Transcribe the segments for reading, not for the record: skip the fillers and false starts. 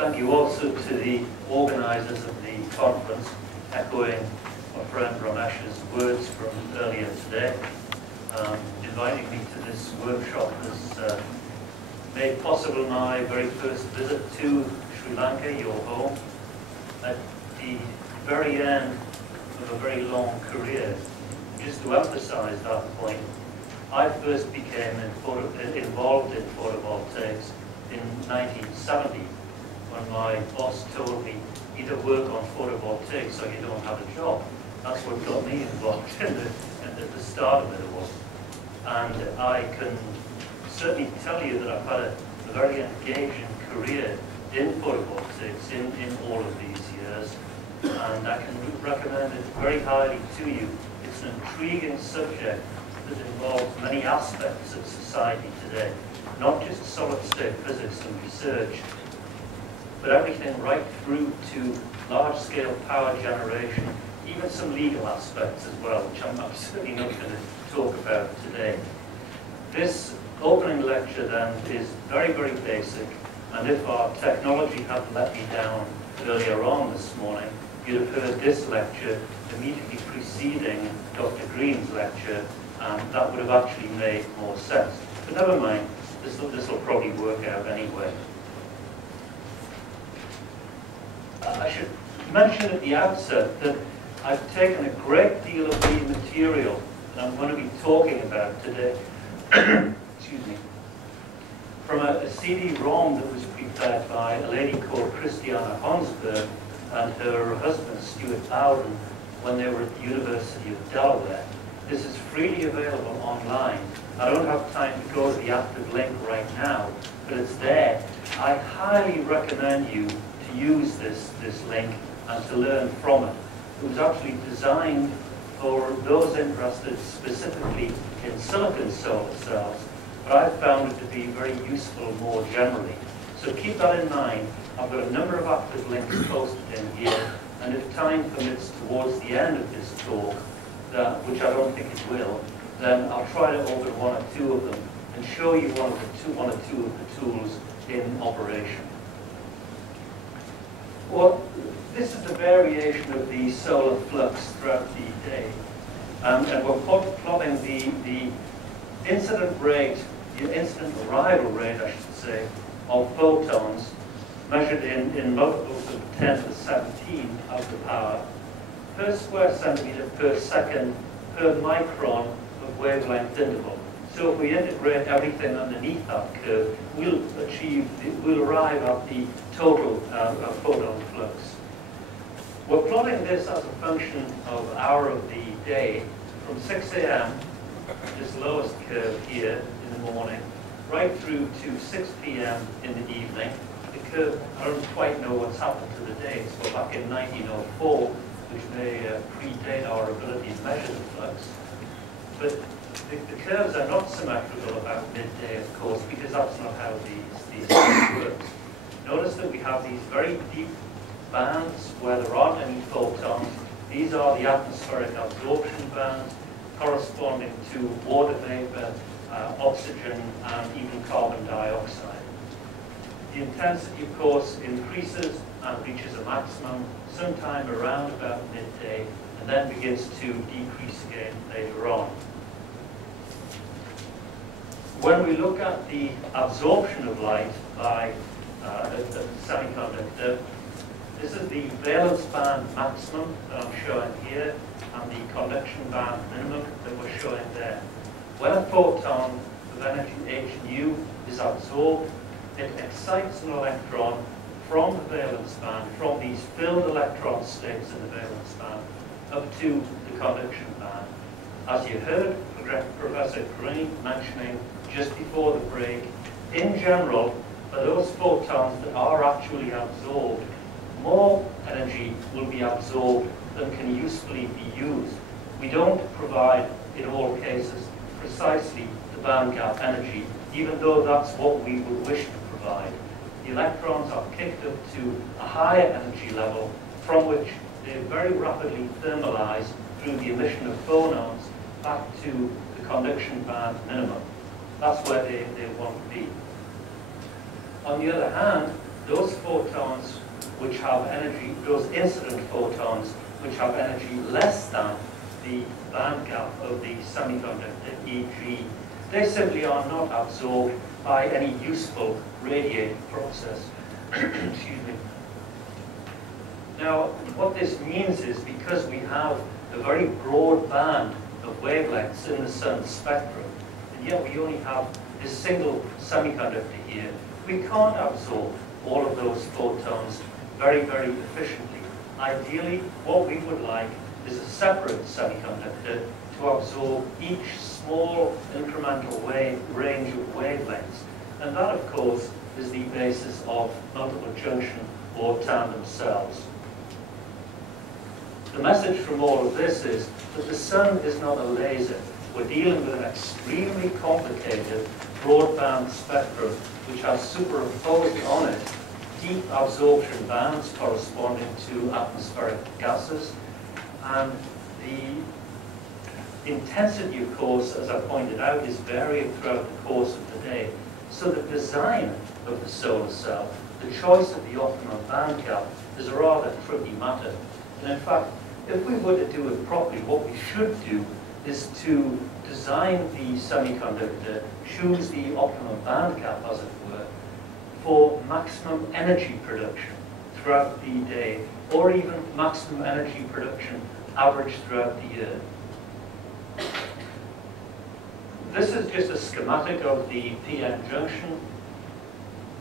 thank you also to the organisers of the conference, echoing my friend Ramesh's words from earlier today. Inviting me to this workshop has made possible my very first visit to Sri Lanka, your home, at the very end of a very long career. Just to emphasize that point, I first became involved in photovoltaics in 1970 when my boss told me either work on photovoltaics or you don't have a job. That's what got me involved at the start of it all. And I can certainly tell you that I've had a very engaging career in photovoltaics in all of these years, and I can recommend it very highly to you. It's an intriguing subject that involves many aspects of society today, not just solid-state physics and research, but everything right through to large-scale power generation, even some legal aspects as well, which I'm certainly not going to talk about today. This opening lecture then is very, very basic, and if our technology hadn't let me down earlier on this morning, you'd have heard this lecture immediately preceding Dr. Green's lecture, and that would have actually made more sense. But never mind, this will probably work out anyway. I should mention at the outset that I've taken a great deal of the material that I'm going to be talking about today excuse me, from a CD-ROM that was prepared by a lady called Christiana Honsberg and her husband Stuart Bowden when they were at the University of Delaware. This is freely available online. I don't have time to go to the active link right now, but it's there. I highly recommend you to use this link and to learn from it. It was actually designed for those interested specifically in silicon solar cells, but I've found it to be very useful more generally. So keep that in mind. I've got a number of active links posted in here, and if time permits towards the end of this talk, which I don't think it will, then I'll try to open one or two of them and show you one or two of the tools in operation. Well, this is the variation of the solar flux throughout the day. And we're plotting the incident rate, the incident arrival rate, I should say, of photons measured in multiples of 10 to the 17 of the power per square centimeter per second per micron of wavelength interval. So if we integrate everything underneath that curve, we'll arrive at the total photon flux. We're plotting this as a function of hour of the day from 6 a.m., this lowest curve here in the morning, right through to 6 p.m. in the evening. The curve, I don't quite know what's happened to the dates, but back in 1904, which may predate our ability to measure the flux. But the curves are not symmetrical about midday, of course, because that's not how these things work. Notice that we have these very deep bands where there aren't any photons. These are the atmospheric absorption bands corresponding to water vapor, oxygen, and even carbon dioxide. The intensity, of course, increases and reaches a maximum sometime around about midday, and then begins to decrease again later on. When we look at the absorption of light by a semiconductor, this is the valence band maximum that I'm showing here, and the conduction band minimum that we're showing there. When a photon of energy hν is absorbed, it excites an electron from the valence band, from these filled electron states in the valence band, up to the conduction band. As you heard Professor Green mentioning just before the break, in general, for those photons that are actually absorbed, more energy will be absorbed than can usefully be used. We don't provide, in all cases, precisely the bandgap energy, even though that's what we would wish to provide. The electrons are kicked up to a higher energy level from which they very rapidly thermalize through the emission of phonons back to the conduction band minimum. That's where they want to be. On the other hand, those photons which have energy, those incident photons which have energy less than the bandgap of the semiconductor, e.g., they simply are not absorbed by any useful radiating process. Excuse me. Now, what this means is because we have a very broad band of wavelengths in the sun's spectrum, and yet we only have this single semiconductor here, we can't absorb all of those photons very, very efficiently. Ideally, what we would like is a separate semiconductor to absorb each small incremental range of wavelengths. And that, of course, is the basis of multiple junction or tandem cells. The message from all of this is that the sun is not a laser. We're dealing with an extremely complicated broadband spectrum which has superimposed on it deep absorption bands corresponding to atmospheric gases. And the intensity, of course, as I pointed out, is varying throughout the course of the day. So the design of the solar cell, the choice of the optimum band gap, is a rather tricky matter. And in fact, if we were to do it properly, what we should do is to design the semiconductor, choose the optimum band gap, as it were, for maximum energy production throughout the day, or even maximum energy production average throughout the year. This is just a schematic of the p-n junction.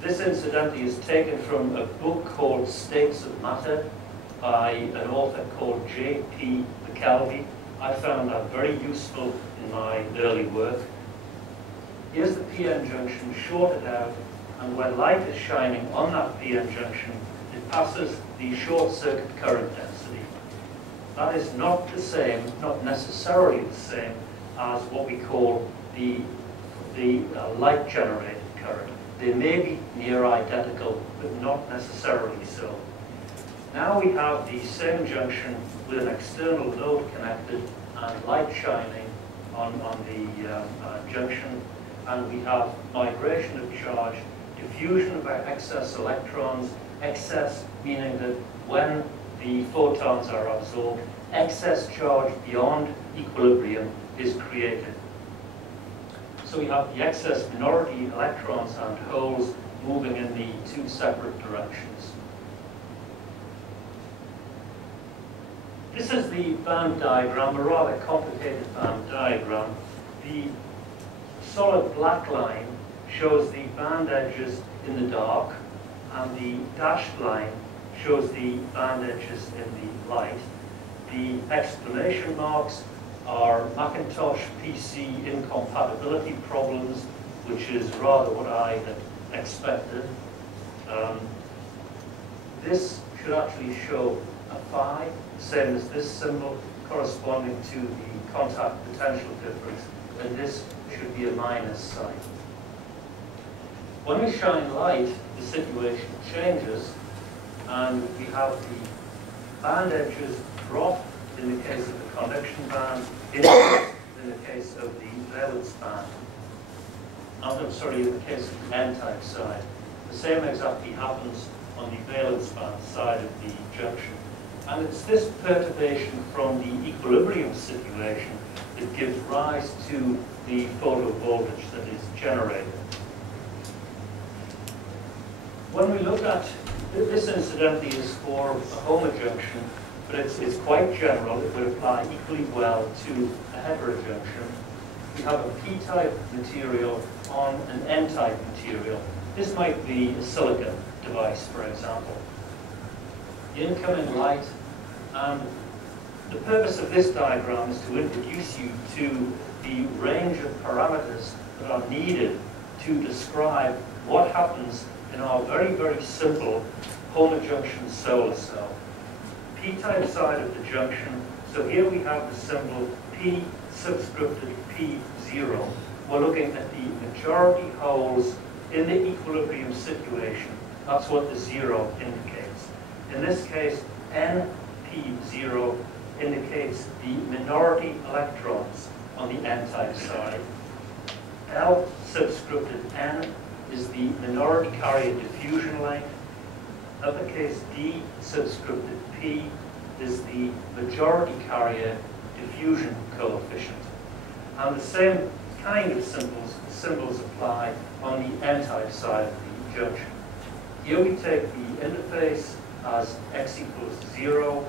This, incidentally, is taken from a book called States of Matter by an author called J.P. McKelvey. I found that very useful in my early work. Here's the p-n junction shorted out, and when light is shining on that p-n junction, it passes the short circuit current density. That is not the same, not necessarily the same, as what we call the light generated current. They may be near identical, but not necessarily so. Now we have the same junction with an external load connected and light shining on the junction, and we have migration of charge, diffusion of excess electrons, excess meaning that when the photons are absorbed, excess charge beyond equilibrium is created. So we have the excess minority electrons and holes moving in the two separate directions. This is the band diagram, a rather complicated band diagram. The solid black line shows the band edges in the dark, and the dashed line shows the band edges in the light. The exclamation marks are Macintosh PC incompatibility problems, which is rather what I had expected. This should actually show a phi, same as this symbol, corresponding to the contact potential difference, and this should be a minus sign. When we shine light, the situation changes, and we have the band edges drop in the case of the conduction band, in the case of the valence band. I'm sorry, in the case of the n-type side. The same exactly happens on the valence band side of the junction. And it's this perturbation from the equilibrium situation that gives rise to the photovoltage that is generated. When we look at, this incidentally is for a Homer junction, but it's quite general. It would apply equally well to a heterojunction. We have a p-type material on an n-type material. This might be a silicon device, for example. The incoming light, and the purpose of this diagram is to introduce you to the range of parameters that are needed to describe what happens in our very, very simple Homer junction solar cell. P-type side of the junction, so here we have the symbol P subscripted P0. We're looking at the majority holes in the equilibrium situation. That's what the 0 indicates. In this case, NP0 indicates the minority electrons on the n-type side. L subscripted N is the minority carrier diffusion length, uppercase D subscripted P is the majority carrier diffusion coefficient. And the same kind of symbols apply on the n-type side of the junction. Here we take the interface as x equals 0,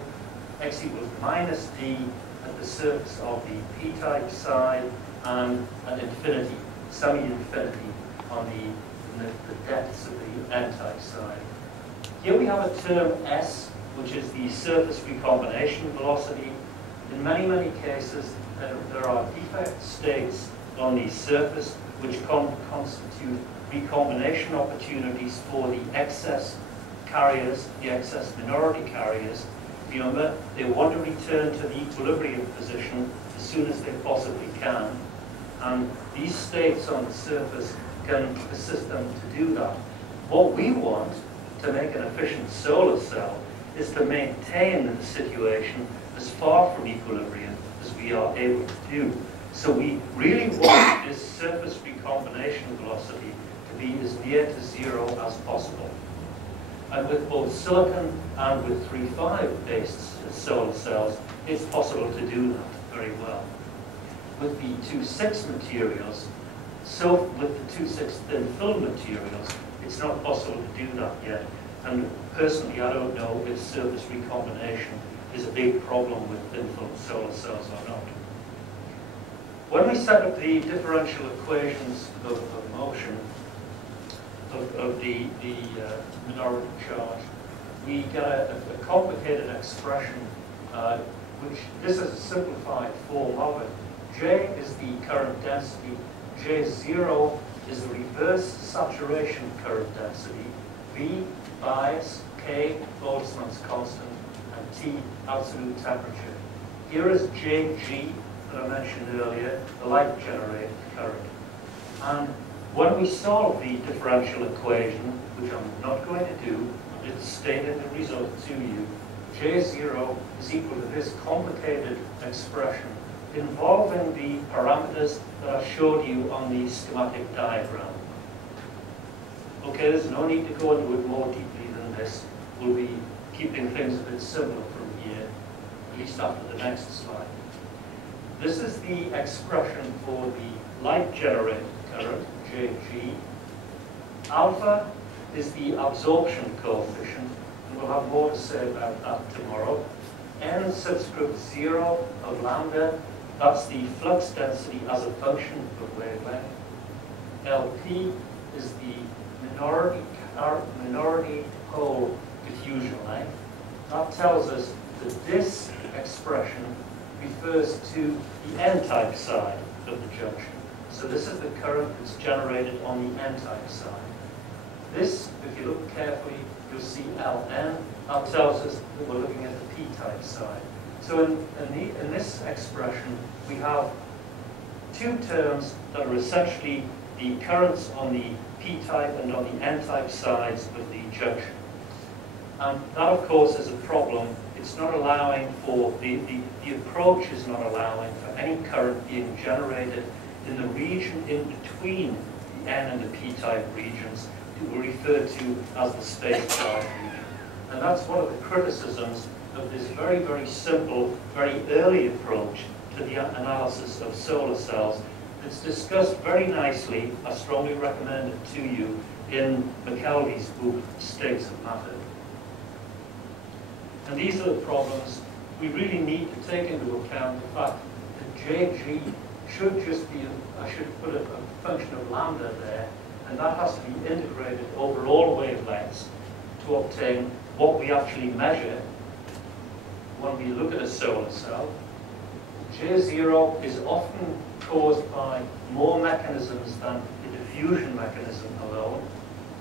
x equals minus D at the surface of the p-type side, and an infinity, semi-infinity on the depths of the n-type side. Here we have a term S, which is the surface recombination velocity. In many, many cases, there are defect states on the surface which constitute recombination opportunities for the excess carriers, the excess minority carriers. Remember, they want to return to the equilibrium position as soon as they possibly can. And these states on the surface can assist them to do that. What we want to make an efficient solar cell is to maintain the situation as far from equilibrium as we are able to do. So we really want this surface recombination velocity to be as near to 0 as possible. And with both silicon and with 3,5 based solar cells, it's possible to do that very well. With the 2,6 materials, so with the 2,6 thin film materials, it's not possible to do that yet. And personally, I don't know if surface recombination is a big problem with thin film solar cells or not. When we set up the differential equations of motion of the minority charge, we get a complicated expression, which this is a simplified form of it. J is the current density, J0 is the reverse saturation current density, V bias, K Boltzmann's constant, and T absolute temperature. Here is Jg that I mentioned earlier, the light generated current. And when we solve the differential equation, which I'm not going to do, I'll just state in the result to you, J0 is equal to this complicated expression involving the parameters that I showed you on the schematic diagram. Okay, there's no need to go into it more deeply than this. We'll be keeping things a bit simpler from here, at least after the next slide. This is the expression for the light generated current, Jg. Alpha is the absorption coefficient, and we'll have more to say about that tomorrow. N subscript 0 of lambda, that's the flux density as a function of wavelength. Lp is the minority pole diffusion length. That tells us that this expression refers to the n-type side of the junction. So this is the current that's generated on the n-type side. This, if you look carefully, you'll see Ln. That tells us that we're looking at the p-type side. So in this expression, we have two terms that are essentially the currents on the p-type and on the n-type sides of the junction. And that, of course, is a problem. It's not allowing for, the approach is not allowing for any current being generated in the region in between the n and the p-type regions that we refer to as the space-time region. And that's one of the criticisms of this very, very simple, very early approach to the analysis of solar cells. It's discussed very nicely, I strongly recommend it to you, in McKelvey's book, States of Matter. And these are the problems we really need to take into account. The fact that Jg should just be, I should put a function of lambda there, and that has to be integrated over all wavelengths to obtain what we actually measure when we look at a solar cell. J0 is often caused by more mechanisms than the diffusion mechanism alone.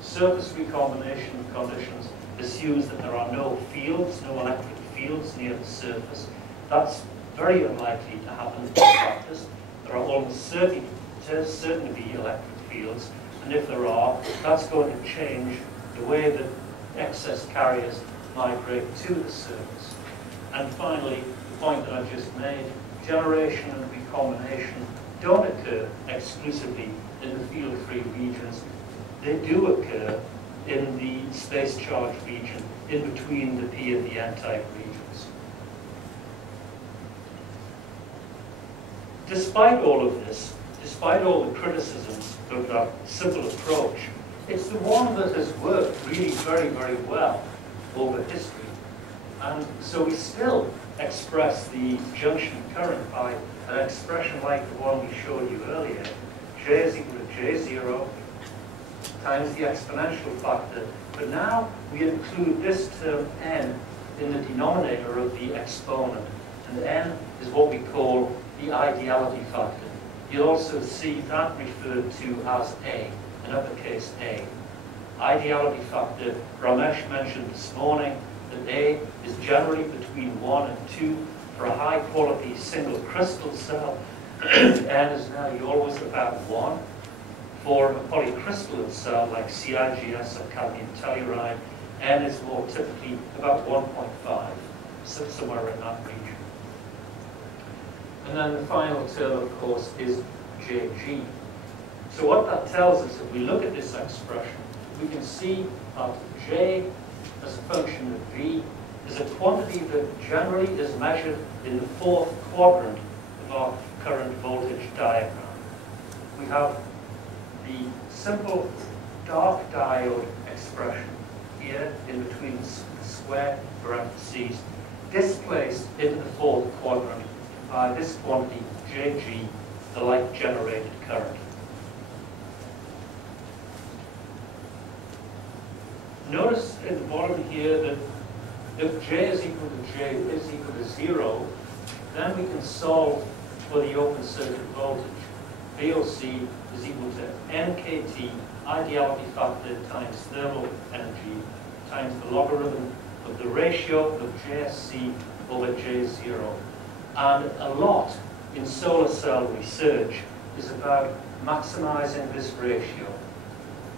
Surface recombination conditions assumes that there are no fields, no electric fields near the surface. That's very unlikely to happen in practice. There are almost certain to be electric fields, and if there are, that's going to change the way that excess carriers migrate to the surface. And finally, the point that I just made, generation and recombination don't occur exclusively in the field-free regions. They do occur in the space charge region, in between the P and the N-type regions. Despite all of this, despite all the criticisms of that simple approach, it's the one that has worked really very, very well over history. And so we still express the junction current by an expression like the one we showed you earlier. J is equal to J0 times the exponential factor. But now we include this term n in the denominator of the exponent. And n is what we call the ideality factor. You'll also see that referred to as A, in uppercase A. Ideality factor, Ramesh mentioned this morning that A is generally between 1 and 2 for a high quality single crystal cell. N is nearly always about 1. For a polycrystalline cell like CIGS or cadmium telluride, N is more typically about 1.5, so somewhere in that region. And then the final term, of course, is Jg. So what that tells us, if we look at this expression, we can see that J as a function of V is a quantity that generally is measured in the fourth quadrant of our current voltage diagram. We have the simple dark diode expression here in between the square parentheses, displaced into the fourth quadrant by this quantity Jg, the light generated current. Notice in the bottom here that if J is equal to J is equal to 0, then we can solve for the open circuit voltage. VOC is equal to NKT, ideality factor, times thermal energy, times the logarithm of the ratio of JSC over J0. And a lot in solar cell research is about maximizing this ratio.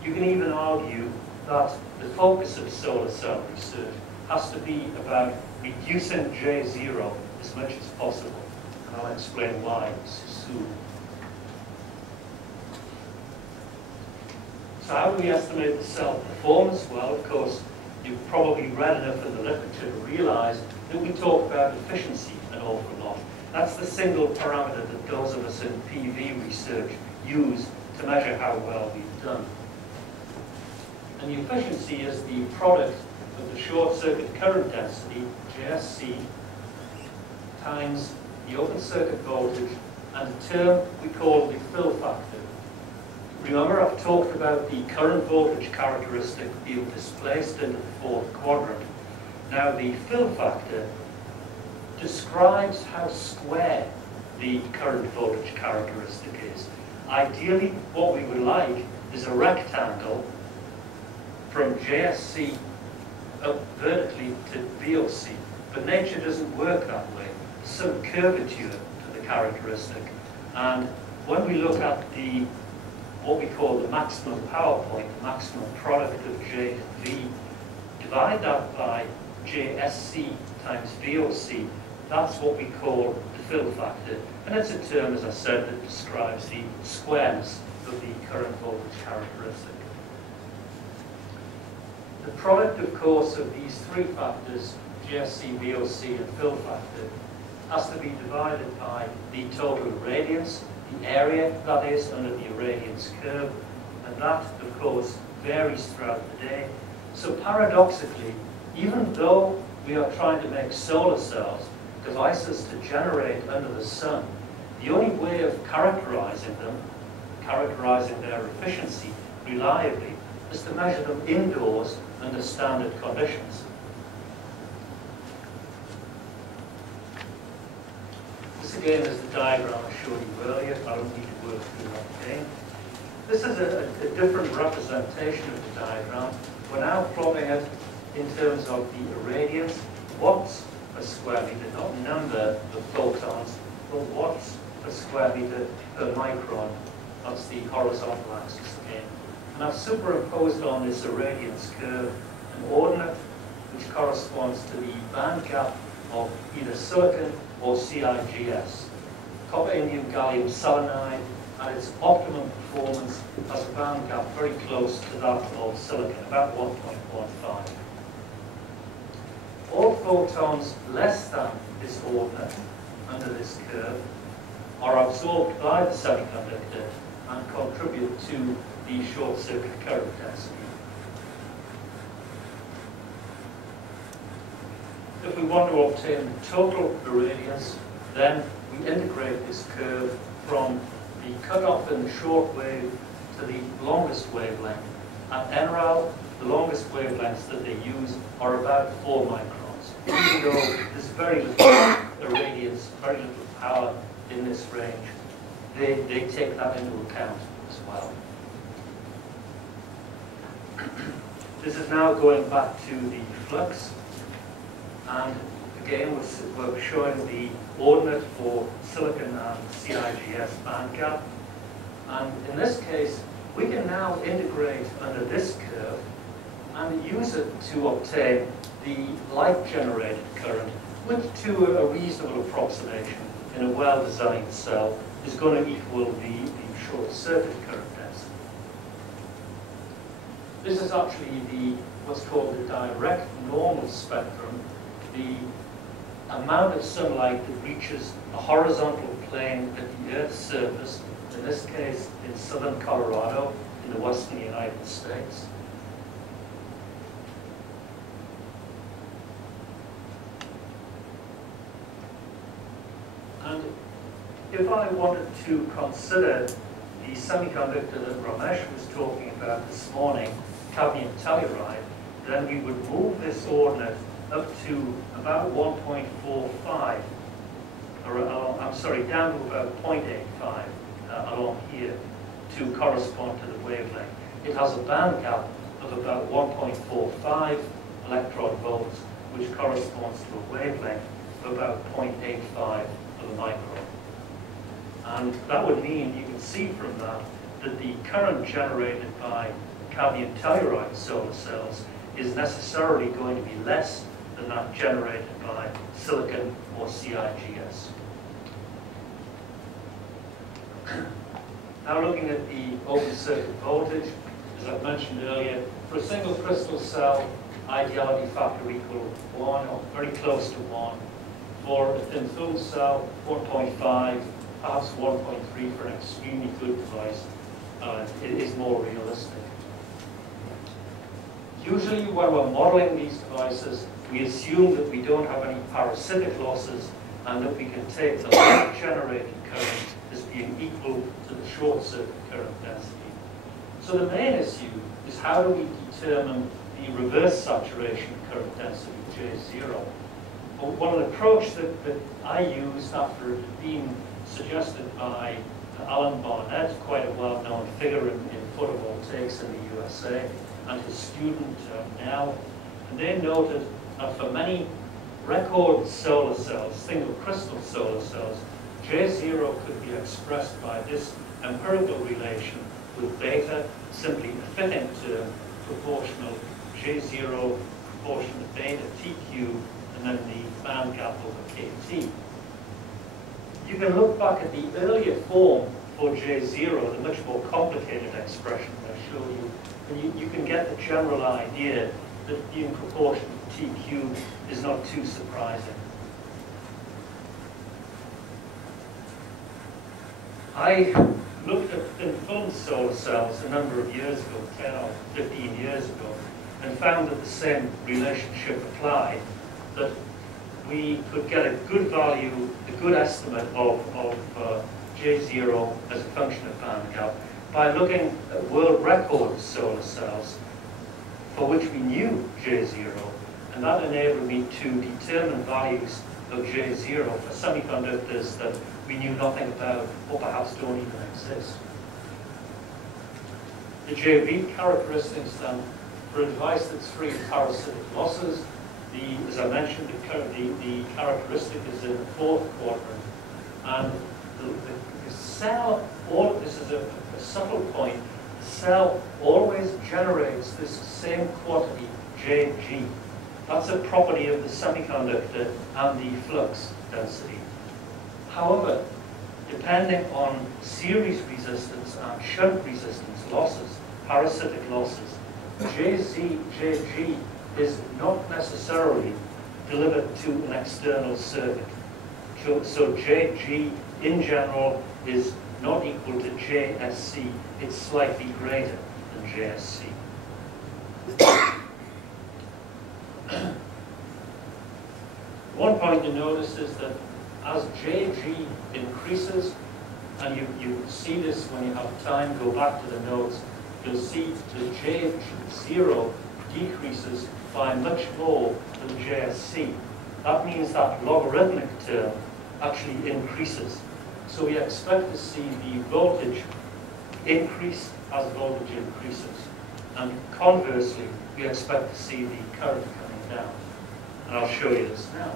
You can even argue that the focus of solar cell research has to be about reducing J0 as much as possible. And I'll explain why soon. So how do we estimate the cell performance? Well, of course, you've probably read enough in the literature to realize that we talk about efficiency an awful lot. That's the single parameter that those of us in PV research use to measure how well we've done. And the efficiency is the product of the short circuit current density, JSC, times the open circuit voltage, and a term we call the fill factor. Remember, I've talked about the current voltage characteristic being displaced into the fourth quadrant. Now, the fill factor describes how square the current voltage characteristic is. Ideally, what we would like is a rectangle from JSC up vertically to VOC. But nature doesn't work that way. There's some curvature to the characteristic. And when we look at the what we call the maximum power point, the maximum product of J and V, divide that by JSC times VOC, that's what we call the fill factor. And it's a term, as I said, that describes the squareness of the current voltage characteristic. The product, of course, of these three factors, JSC, VOC, and fill factor, has to be divided by the total irradiance, the area, that is, under the irradiance curve, and that, of course, varies throughout the day. So paradoxically, even though we are trying to make solar cells, devices to generate under the sun, the only way of characterizing them, characterizing their efficiency reliably, is to measure them indoors under standard conditions. This again is the diagram I showed you earlier. I don't need to work through that again. This is a different representation of the diagram. We're now plotting it in terms of the irradiance, watts per square meter, not number of photons, but watts per square meter per micron. That's the horizontal axis again. And I've superimposed on this irradiance curve an ordinate which corresponds to the band gap of either silicon or CIGS. Copper, indium, gallium, selenide, and its optimum performance has a band gap very close to that of silicon, about 1.15. All photons less than this ordinate under this curve are absorbed by the semiconductor and contribute to the short circuit current density. If we want to obtain the total irradiance, then we integrate this curve from the cutoff in the short wave to the longest wavelength. At NRAL, the longest wavelengths that they use are about 4 microns. Even though there's very little irradiance, very little power in this range, they take that into account as well. This is now going back to the flux. And again, we're showing the ordinate for silicon and CIGS band gap. And in this case, we can now integrate under this curve and use it to obtain the light-generated current, which to a reasonable approximation in a well-designed cell is going to equal the short circuit current density. This is actually what's called the direct normal spectrum, the amount of sunlight that reaches a horizontal plane at the Earth's surface, in this case in southern Colorado, in the western United States. And if I wanted to consider the semiconductor that Ramesh was talking about this morning, cadmium telluride, then we would move this ordinate up to about 1.45, down to about 0.85 along here to correspond to the wavelength. It has a band gap of about 1.45 electron volts, which corresponds to a wavelength of about 0.85 of a micron. And that would mean, you can see from that the current generated by cadmium telluride solar cells is necessarily going to be less than that generated by silicon or CIGS. Now looking at the open circuit voltage, as I mentioned earlier, for a single crystal cell, ideality factor equal 1 or very close to 1. For a thin film cell, 1.5, perhaps 1.3 for an extremely good device. It is more realistic. Usually when we're modeling these devices, we assume that we don't have any parasitic losses and that we can take the light generated current as being equal to the short circuit current density. So the main issue is how do we determine the reverse saturation current density, J0? Well, one approach that I used after it had been suggested by Alan Barnett, quite a well-known figure in photovoltaics in the USA, and his student Nell, and they noted that for many record solar cells, single crystal solar cells, J0 could be expressed by this empirical relation with beta, simply a fitting term proportional J0 proportion to beta TQ, and then the band gap over KT. You can look back at the earlier form for J0, the much more complicated expression that I showed you, and you can get the general idea that being proportion to TQ is not too surprising. I looked at thin film solar cells a number of years ago, 10 or 15 years ago, and found that the same relationship applied, that we could get a good value, a good estimate of J0 as a function of band gap by looking at world record solar cells for which we knew J0, and that enabled me to determine values of J0 for semiconductors that we knew nothing about or perhaps don't even exist. The JV characteristics then, for a device that's free of parasitic losses, as I mentioned, the characteristic is in the fourth quadrant, and the cell, this is a subtle point, the cell always generates this same quantity, Jg. That's a property of the semiconductor and the flux density. However, depending on series resistance and shunt resistance losses, parasitic losses, JG is not necessarily delivered to an external circuit. So JG in general is not equal to JSC, it's slightly greater than JSC. One point to notice is that as JG increases, and you see this when you have time, go back to the notes, you'll see the J0 decreases by much more than JSC. That means that logarithmic term actually increases. So we expect to see the voltage increase as voltage increases. And conversely, we expect to see the current coming down. And I'll show you this now.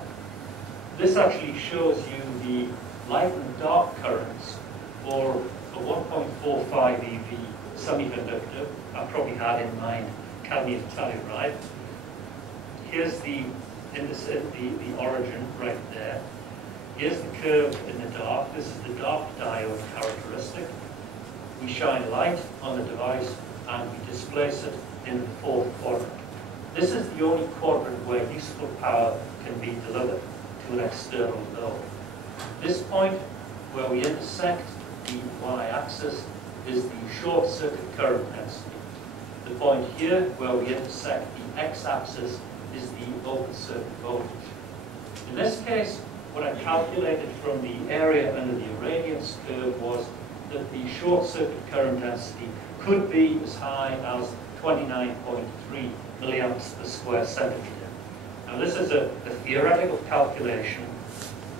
This actually shows you the light and dark currents for a 1.45 EV semiconductor. I probably had in mind cadmium telluride. Here's the origin right there. Here's the curve in the dark. This is the dark diode characteristic. We shine light on the device and we displace it in the fourth quadrant. This is the only quadrant where useful power can be delivered to an external load. This point where we intersect the y-axis is the short circuit current density. The point here where we intersect the x-axis is the open circuit voltage. In this case, what I calculated from the area under the irradiance curve was that the short circuit current density could be as high as 29.3 milliamps per square centimeter. Now this is a theoretical calculation.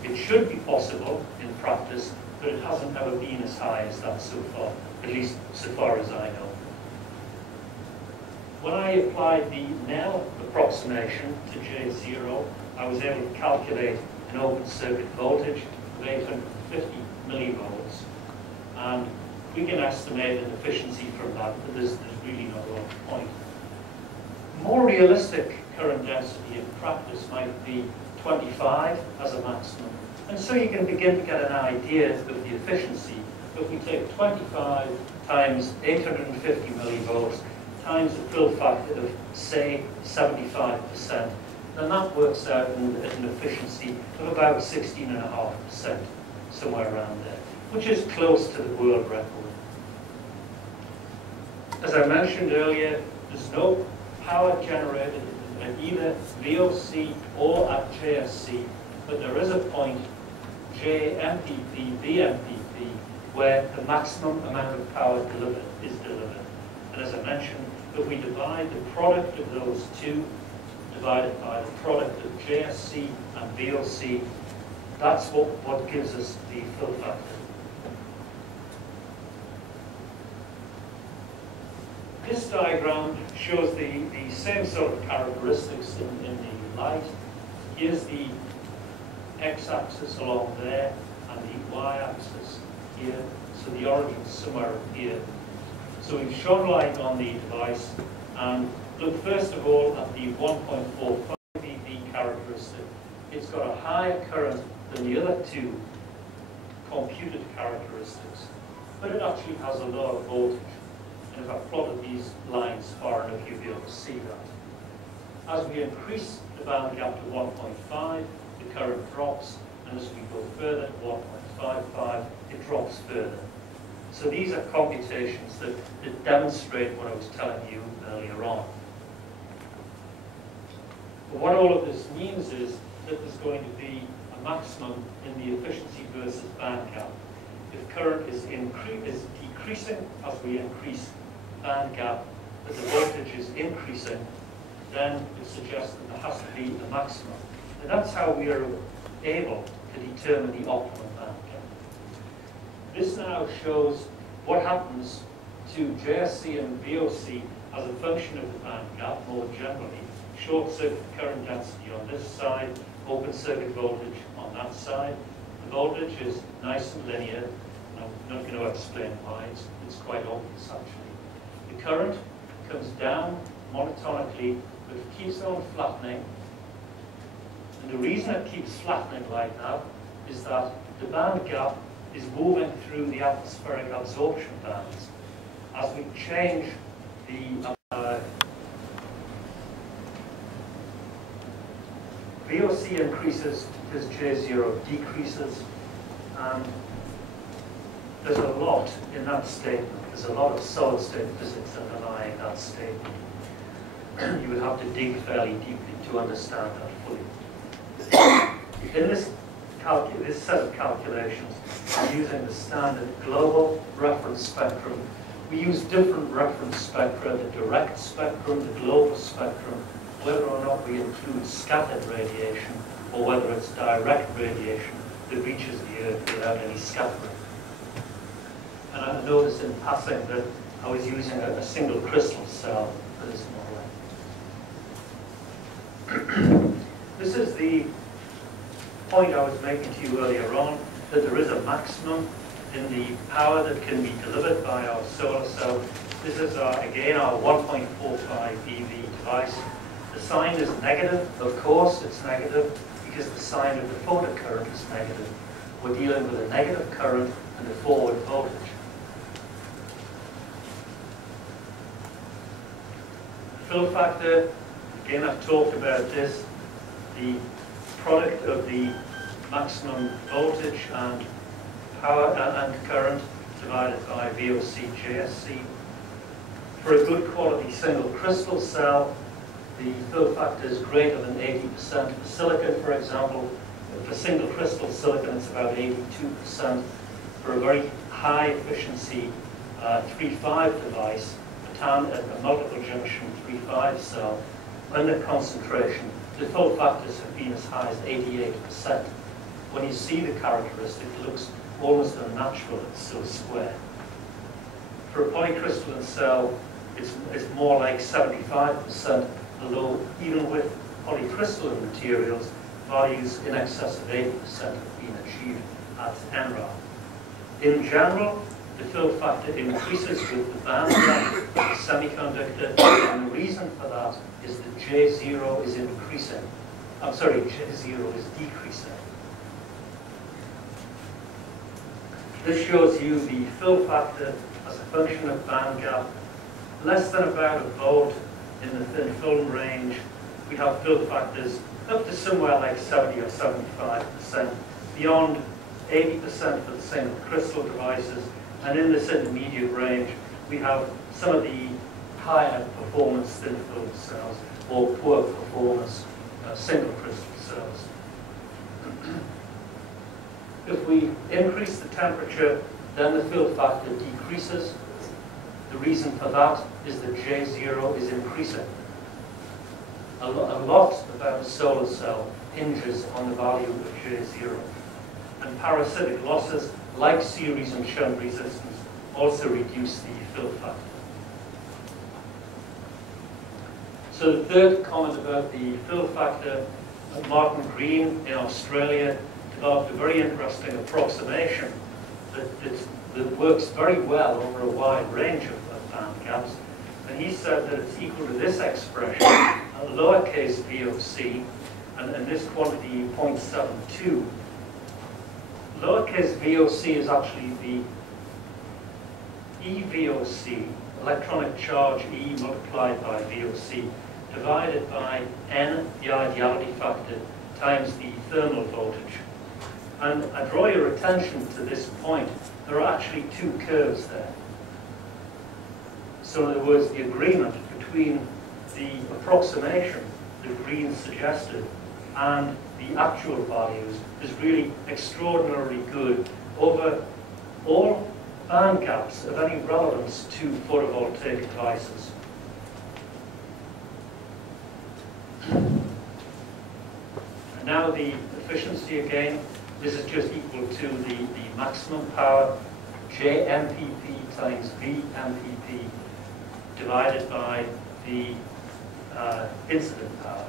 It should be possible in practice, but it hasn't ever been as high as that so far, at least so far as I know. When I applied the Nell approximation to J0, I was able to calculate an open circuit voltage of 850 millivolts. And we can estimate an efficiency from that, but there's really not a lot of point. More realistic current density in practice might be 25 as a maximum. And so you can begin to get an idea of the efficiency. If we take 25 times 850 millivolts times a fill factor of, say, 75%, then that works out at an efficiency of about 16.5%, somewhere around there, which is close to the world record. As I mentioned earlier, there's no power generated at either VOC or at JSC, but there is a point, JMPP, BMPP, where the maximum amount of power delivered is delivered. And as I mentioned, if we divide the product of those two, divided by the product of JSC and VOC, that's what gives us the fill factor. This diagram shows the same sort of characteristics in the light. Here's the x-axis along there and the y-axis here. So the origin's somewhere here. So we've shone light on the device and look first of all at the 1.45 EV characteristic. It's got a higher current than the other two computed characteristics, but it actually has a lower voltage. And if I plotted these lines far enough, you'll be able to see that. As we increase the band gap to 1.5, the current drops, and as we go further to 1.55, it drops further. So these are computations that demonstrate what I was telling you earlier on. But what all of this means is that there's going to be a maximum in the efficiency versus band gap. If current is decreasing as we increase band gap, but the voltage is increasing, then it suggests that there has to be a maximum. And that's how we are able to determine the optimum band gap. This now shows what happens to JSC and VOC as a function of the band gap more generally. Short circuit current density on this side, open circuit voltage on that side. The voltage is nice and linear. I'm not going to explain why, it's quite obvious actually. The current comes down monotonically, but it keeps on flattening. And the reason it keeps flattening like that is that the band gap is moving through the atmospheric absorption bands. As we change the VOC increases because J0 decreases, and there's a lot in that statement. There's a lot of solid state physics underlying that statement. You would have to dig fairly deeply to understand that fully. In this set of calculations, we're using the standard global reference spectrum. We use different reference spectra, the direct spectrum, the global spectrum, whether or not we include scattered radiation or whether it's direct radiation that reaches the Earth without any scattering. And I noticed in passing that I was using a single crystal cell for this modeling. This is the point I was making to you earlier on, that there is a maximum in the power that can be delivered by our solar cell. This is, again, our 1.45 eV device. The sign is negative. Of course, it's negative because the sign of the photocurrent is negative. We're dealing with a negative current and a forward voltage. Fill factor, again, I've talked about this. The product of the maximum voltage and power and current divided by VOC JSC. For a good quality single crystal cell, the fill factor is greater than 80%. For silicon, for example, for single crystal silicon, it's about 82%. For a very high efficiency 3.5 device, a multiple junction 3.5 cell, under concentration, the fill factors have been as high as 88%. When you see the characteristic, it looks almost unnatural, it's so square. For a polycrystalline cell, it's more like 75%, although even with polycrystalline materials, values in excess of 80% have been achieved at NRAL. In general, the fill factor increases with the bandgap of the semiconductor, and the reason for that is that J0 is increasing. J0 is decreasing. This shows you the fill factor as a function of bandgap. Less than about a volt in the thin film range. We have fill factors up to somewhere like 70 or 75%, beyond 80% for the single crystal devices. And in this intermediate range, we have some of the higher performance thin film cells or poor performance single crystal cells. If we increase the temperature, then the fill factor decreases. The reason for that is that J0 is increasing. A lot about a solar cell hinges on the value of J0. And parasitic losses, like series and shunt resistance, also reduce the fill factor. So the third comment about the fill factor, Martin Green in Australia developed a very interesting approximation that works very well over a wide range of band gaps. And he said that it's equal to this expression, lowercase VOC, and this quantity 0.72. Lowercase VOC is actually the EVOC, electronic charge E multiplied by VOC, divided by N, the ideality factor, times the thermal voltage. And I draw your attention to this point. There are actually two curves there. So in other words, the agreement between the approximation that Green suggested and the actual values is really extraordinarily good over all band gaps of any relevance to photovoltaic devices. And now the efficiency again. This is just equal to the maximum power, JMPP times VMPP, divided by the incident power.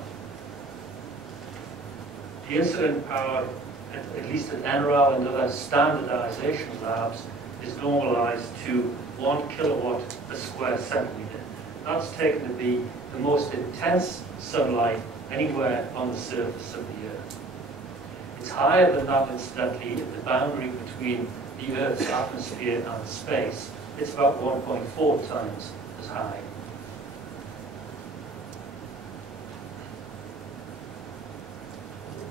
The incident power, at least at NRAL and other standardization labs, is normalized to 1 kilowatt per square centimeter. That's taken to be the most intense sunlight anywhere on the surface of the Earth. It's higher than that, incidentally, at the boundary between the Earth's atmosphere and space, it's about 1.4 times as high.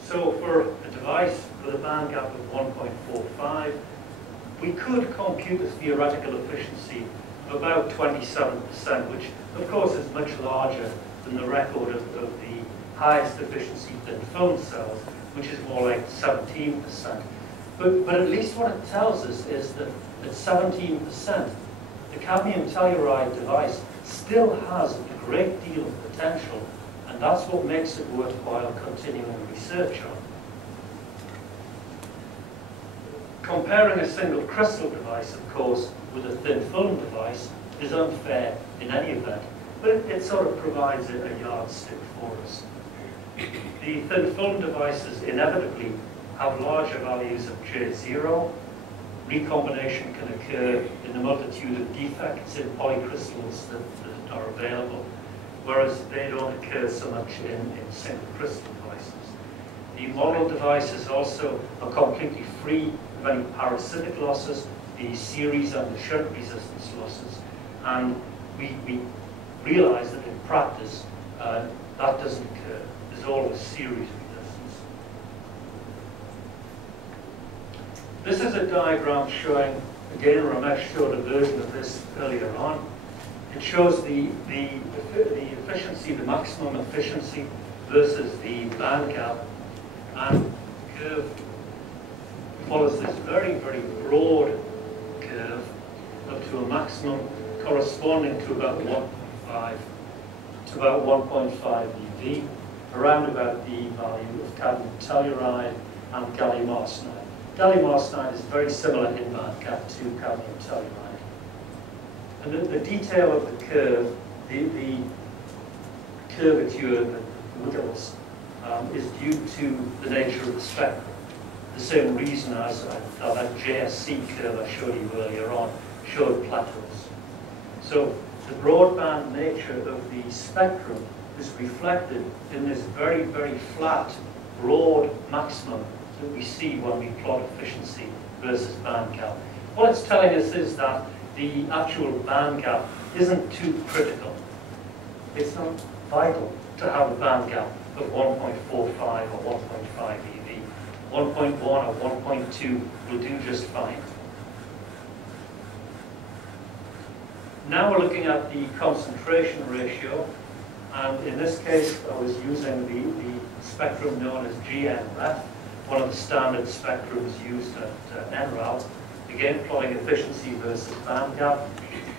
So for a device with a bandgap of 1.45, we could compute a theoretical efficiency of about 27%, which of course is much larger than the record of the highest efficiency thin film cells, which is more like 17%. But at least what it tells us is that at 17%, the cadmium telluride device still has a great deal of potential, and that's what makes it worthwhile continuing research on. Comparing a single crystal device, of course, with a thin film device is unfair in any event, but it sort of provides a yardstick for us. The thin film devices inevitably have larger values of J0. Recombination can occur in the multitude of defects in polycrystals that are available, whereas they don't occur so much in single crystal devices. The model devices also are completely free of any parasitic losses, the series and the shunt resistance losses, and we realize that in practice that doesn't occur. There's always series resistance. This is a diagram showing, again, Ramesh showed a version of this earlier on. It shows the efficiency, the maximum efficiency versus the bandgap, and the curve follows this very, very broad curve up to a maximum corresponding to about 1.5 eV, around about the value of cadmium telluride and gallium arsenide. Gallium arsenide is very similar in bandgap to cadmium telluride. And the detail of the curve, the curvature, the wiggles, is due to the nature of the spectrum. The same reason as that JSC curve I showed you earlier on showed plateaus. So the broadband nature of the spectrum is reflected in this very, very flat, broad maximum that we see when we plot efficiency versus bandgap. What it's telling us is that the actual bandgap isn't too critical. It's not vital to have a bandgap of 1.45 or 1.5 eV. 1.1 or 1.2 will do just fine. Now we're looking at the concentration ratio, and in this case I was using the spectrum known as GNREF, one of the standard spectrums used at NRAL. Again, plotting efficiency versus bandgap.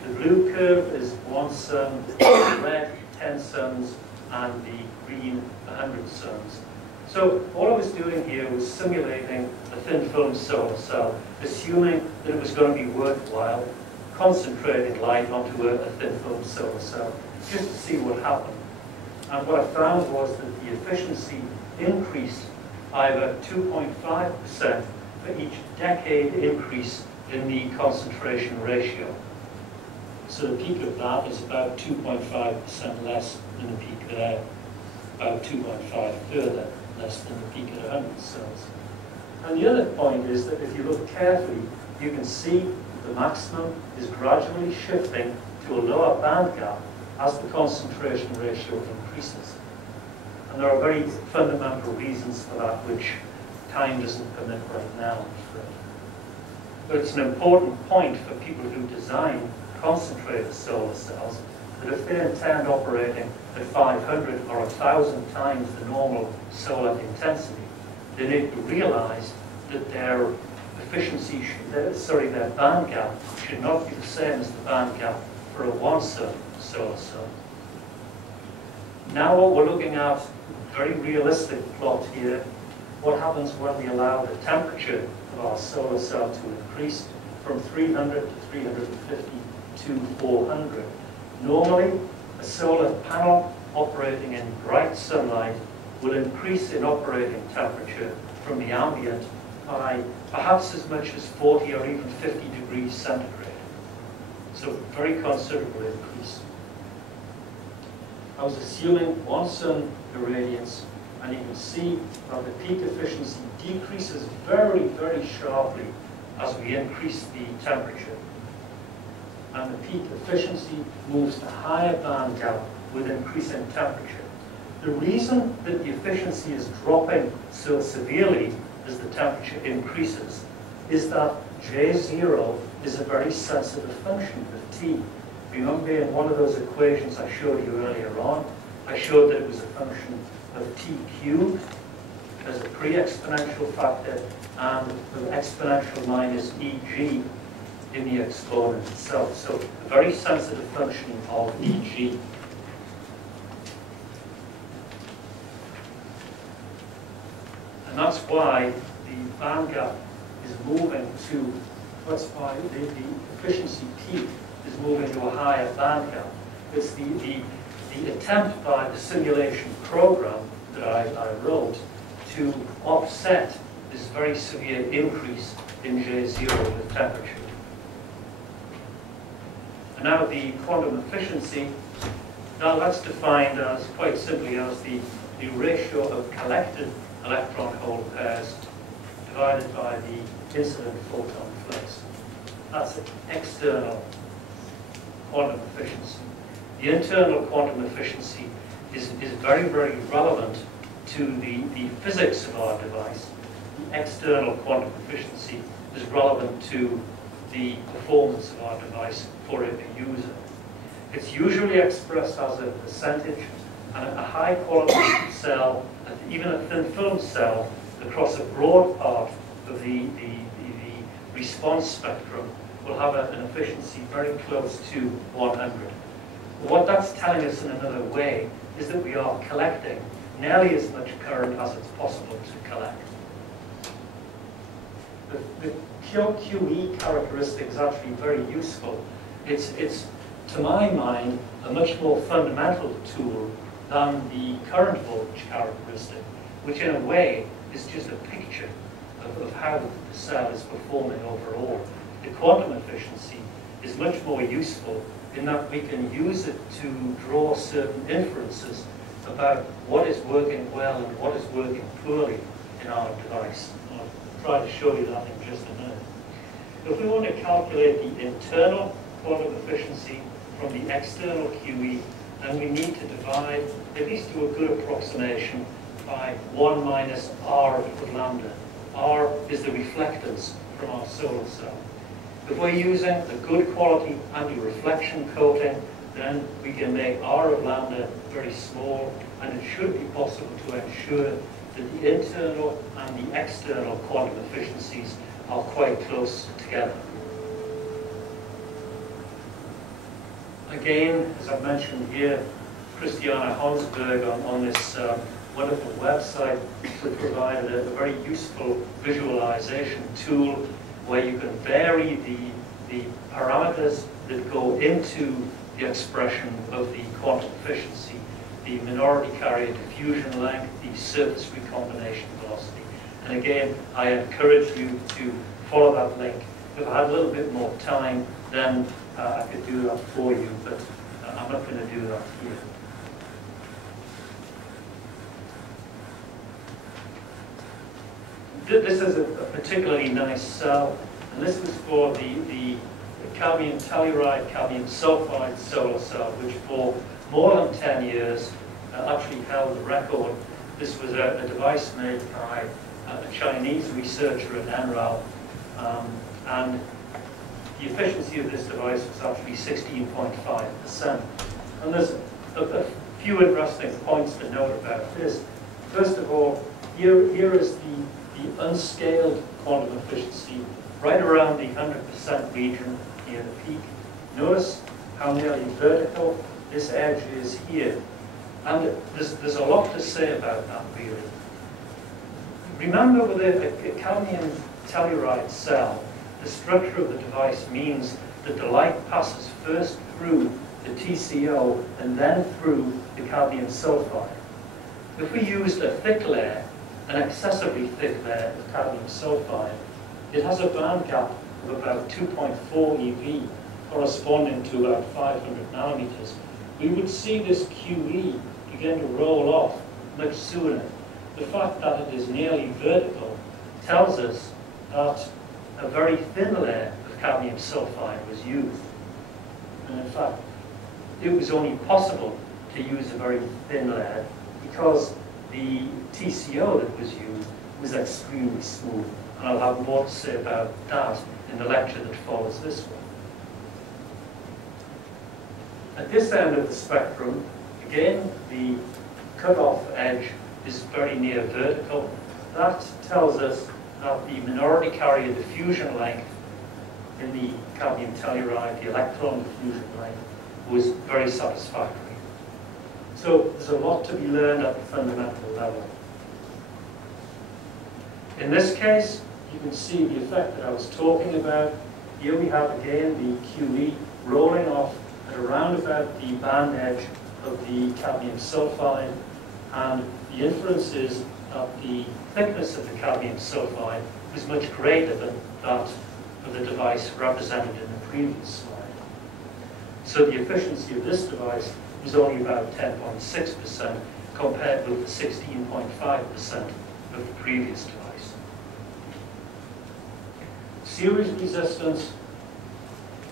The blue curve is 1 sun, the red 10 suns, and the green 100 suns. So all I was doing here was simulating a thin film solar cell, assuming that it was going to be worthwhile concentrating light onto a thin film solar cell, just to see what happened. And what I found was that the efficiency increased by about 2.5% for each decade increase in the concentration ratio. So the peak of that is about 2.5% less than the peak there, about 2.5 further less than the peak at 100 cells. And the other point is that if you look carefully, you can see that the maximum is gradually shifting to a lower bandgap as the concentration ratio increases. And there are very fundamental reasons for that, which time doesn't permit right now, I'm afraid. But it's an important point for people who design concentrated solar cells, that if they intend operating at 500 or 1,000 times the normal solar intensity, they need to realize that their efficiency, their bandgap should not be the same as the bandgap for a 1 sun solar cell. Now what we're looking at, very realistic plot here, what happens when we allow the temperature of our solar cell to increase from 300 to 350 to 400. Normally, a solar panel operating in bright sunlight will increase in operating temperature from the ambient by perhaps as much as 40 or even 50 degrees centigrade. So very considerable increase. I was assuming 1 sun irradiance, and you can see that the peak efficiency decreases very, very sharply as we increase the temperature. And the peak efficiency moves to higher band gap with increasing temperature. The reason that the efficiency is dropping so severely as the temperature increases is that J0 is a very sensitive function of T. Remember in one of those equations I showed you earlier on, I showed that it was a function of T cubed as a pre-exponential factor and of exponential minus EG in the exponent itself. So a very sensitive function of EG. And that's why the band gap is moving to, that's why the efficiency peak is moving to a higher band gap. It's the attempt by the simulation program that I wrote to offset this very severe increase in J0 with temperature. And now the quantum efficiency, now that's defined as, quite simply, as the ratio of collected electron-hole pairs divided by the incident photon flux. That's an external quantum efficiency. The internal quantum efficiency is very, very relevant to the physics of our device. The external quantum efficiency is relevant to the performance of our device for a user. It's usually expressed as a percentage, and a high quality cell, even a thin film cell, across a broad part of the response spectrum will have an efficiency very close to 100. What that's telling us in another way is that we are collecting nearly as much current as it's possible to collect. The QE characteristic is actually very useful. It's, to my mind, a much more fundamental tool than the current voltage characteristic, which in a way is just a picture of how the cell is performing overall. The quantum efficiency is much more useful in that we can use it to draw certain inferences about what is working well and what is working poorly in our device. I'll try to show you that in just a minute. If we want to calculate the internal quantum efficiency from the external QE, then we need to divide, at least to a good approximation, by 1 minus R equals lambda. R is the reflectance from our solar cell. If we're using a good quality anti-reflection coating, then we can make R of lambda very small, and it should be possible to ensure that the internal and the external quantum efficiencies are quite close together. Again, as I've mentioned here, Christiana Honsberg on this wonderful website has provided a very useful visualization tool where you can vary the parameters that go into the expression of the quantum efficiency, the minority carrier diffusion length, the surface recombination velocity. And again, I encourage you to follow that link. If I had a little bit more time, then I could do that for you, but I'm not going to do that here. This is a particularly nice cell, and this was for the cadmium telluride, cadmium sulfide solar cell, which for more than 10 years actually held the record. This was a device made by a Chinese researcher at NREL, and the efficiency of this device was actually 16.5%. And there's a few interesting points to note about this. First of all, here is the unscaled quantum efficiency right around the 100% region near the peak. Notice how nearly vertical this edge is here. And there's a lot to say about that, really. Remember, with a cadmium telluride cell, the structure of the device means that the light passes first through the TCO and then through the cadmium sulfide. If we used a thick layer, an excessively thick layer of cadmium sulfide, it has a band gap of about 2.4 eV, corresponding to about 500 nanometers. We would see this QE begin to roll off much sooner. The fact that it is nearly vertical tells us that a very thin layer of cadmium sulfide was used. And in fact, it was only possible to use a very thin layer because the TCO that was used was extremely smooth. And I'll have more to say about that in the lecture that follows this one. At this end of the spectrum, again, the cutoff edge is very near vertical. That tells us that the minority carrier diffusion length in the cadmium telluride, the electron diffusion length, was very satisfactory. So there's a lot to be learned at the fundamental level. In this case, you can see the effect that I was talking about. Here we have again the QE rolling off at around about the band edge of the cadmium sulfide, and the inference is that the thickness of the cadmium sulfide was much greater than that of the device represented in the previous slide. So the efficiency of this device was only about 10.6% compared with the 16.5% of the previous device. Series resistance,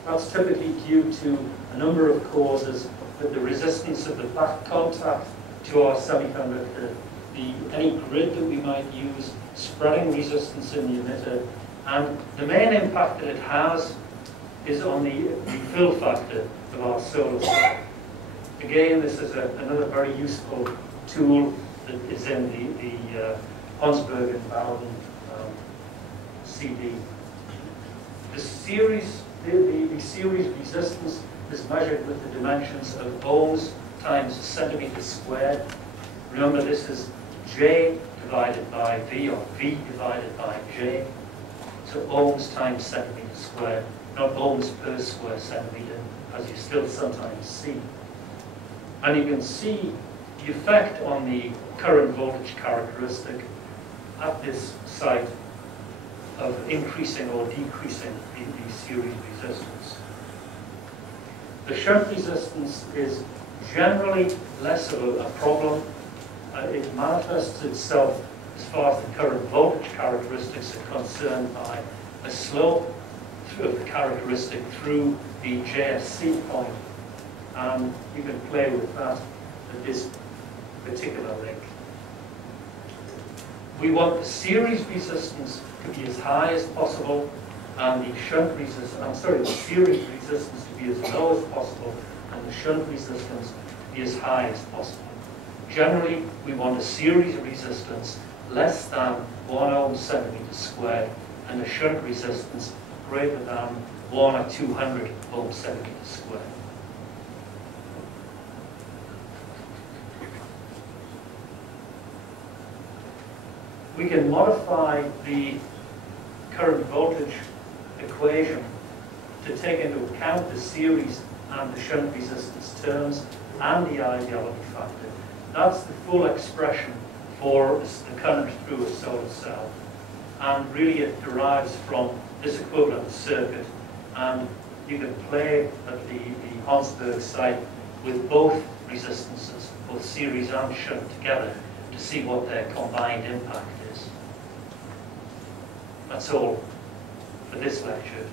that's typically due to a number of causes, but the resistance of the back contact to our semiconductor, any grid that we might use, spreading resistance in the emitter, and the main impact that it has is on the fill factor of our solar cell. Again, this is another very useful tool that is in the Hunsberg and Bowden CD. The series resistance is measured with the dimensions of ohms times centimeters squared. Remember, this is J divided by V, or V divided by J. So ohms times centimeters squared, not ohms per square centimeter, as you still sometimes see. And you can see the effect on the current voltage characteristic at this site of increasing or decreasing the series resistance. The shunt resistance is generally less of a problem. It manifests itself, as far as the current voltage characteristics are concerned, by a slope of the characteristic through the JSC point. And you can play with that at this particular link. We want the series resistance to be as high as possible, and the shunt resistance, the series resistance to be as low as possible, and the shunt resistance to be as high as possible. Generally, we want a series resistance less than 1 ohm centimeter squared, and a shunt resistance greater than 1 or 200 ohm centimeters squared. We can modify the current voltage equation to take into account the series and the shunt resistance terms and the ideality factor. That's the full expression for the current through a solar cell. And really it derives from this equivalent circuit. And you can play at the Hunsberg site with both resistances, both series and shunt together, to see what their combined impact is. That's all for this lecture.